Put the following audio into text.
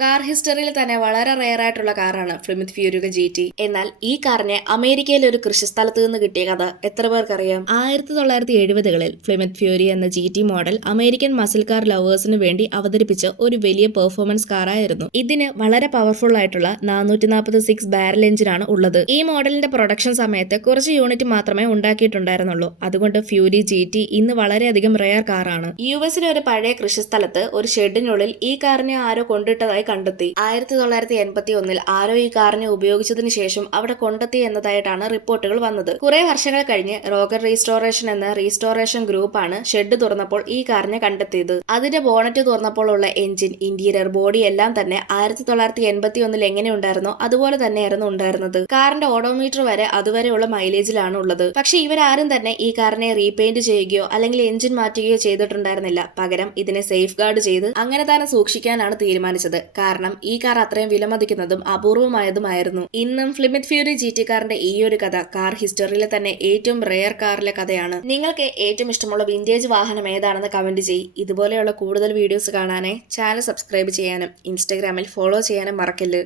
Car ഹിസ്റ്ററിയിൽ തന്നെ വളരെ റെയർ ആയിട്ടുള്ള കാറാണ് പ്ലിമത്ത് ഫ്യൂരിക GT. എന്നാൽ ഈ കാറിനെ അമേരിക്കയിലെ ഒരു കൃഷിസ്ഥലത്ത് നിന്ന് കിട്ടിയ കഥ എത്ര പേർക്കറിയാം? 1970-കളിൽ പ്ലിമത്ത് ഫ്യൂരി എന്ന GT model American muscle car ലവേഴ്സിന് വേണ്ടി അവതരിപ്പിച്ച ഒരു വലിയ പെർഫോമൻസ് കാറായിരുന്നു. ഇതിന് വളരെ പവർഫുൾ ആയിട്ടുള്ള 446 ബാരൽ എഞ്ചിനാണ് ഉള്ളത്. ഈ മോഡലിന്റെ പ്രൊഡക്ഷൻ സമയത്ത് കുറച്ച് യൂണിറ്റ് മാത്രമേ ഉണ്ടാക്കിയിട്ടുണ്ടായിരുന്നുള്ളൂ. അതുകൊണ്ട് ഫ്യൂരി GT ഇന്ന് വളരെയധികം റെയർ കാറാണ്. US-ലെ ഒരു പഴയ കൃഷിസ്ഥലത്ത് ഒരു ഷെഡിനുള്ളിൽ ഈ കാറിനെ ആരോ കൊണ്ടിട്ടതായി കണ്ടെത്തി. 1981-ൽ ആരോ ഈ കാറിനെ ഉപയോഗിച്ചതിനു ശേഷം അവിടെ കൊണ്ടെത്തി എന്നതായിട്ടാണ് റിപ്പോർട്ടുകൾ വന്നത്. കുറെ വർഷങ്ങൾ കഴിഞ്ഞ് റോഗർ റീസ്റ്റോറേഷൻ എന്ന റീസ്റ്റോറേഷൻ ഗ്രൂപ്പാണ് ഷെഡ് തുറന്നപ്പോൾ ഈ കാറിനെ കണ്ടെത്തിയത്. അതിന്റെ ബോണറ്റ് തുറന്നപ്പോൾ ഉള്ള എഞ്ചിൻ, ഇന്റീരിയർ, ബോഡി എല്ലാം തന്നെ 1981-ൽ എങ്ങനെ ഉണ്ടായിരുന്നോ അതുപോലെ തന്നെയായിരുന്നു ഉണ്ടായിരുന്നത്. കാറിന്റെ ഓഡോമീറ്റർ വരെ അതുവരെയുള്ള മൈലേജിലാണ് ഉള്ളത്. പക്ഷെ ഇവരാരും തന്നെ ഈ കാറിനെ റീപെയിന്റ് ചെയ്യുകയോ അല്ലെങ്കിൽ എഞ്ചിൻ മാറ്റുകയോ ചെയ്തിട്ടുണ്ടായിരുന്നില്ല. പകരം ഇതിനെ സേഫ് ഗാർഡ് ചെയ്ത് അങ്ങനെ തന്നെ സൂക്ഷിക്കാനാണ് തീരുമാനിച്ചത്. കാരണം ഈ കാർ അത്രയും വിലമതിക്കുന്നതും അപൂർവമായതുമായിരുന്നു. ഇന്നും പ്ലിമത്ത് ഫ്യൂരി GT കാറിന്റെ ഈ ഒരു കഥ കാർ ഹിസ്റ്ററിയിലെ തന്നെ ഏറ്റവും റെയർ കാറിലെ കഥയാണ്. നിങ്ങൾക്ക് ഏറ്റവും ഇഷ്ടമുള്ള വിന്റേജ് വാഹനം ഏതാണെന്ന് കമന്റ് ചെയ്യ്. ഇതുപോലെയുള്ള കൂടുതൽ വീഡിയോസ് കാണാനായി ചാനൽ സബ്സ്ക്രൈബ് ചെയ്യാനും ഇൻസ്റ്റഗ്രാമിൽ ഫോളോ ചെയ്യാനും മറക്കല്ല്.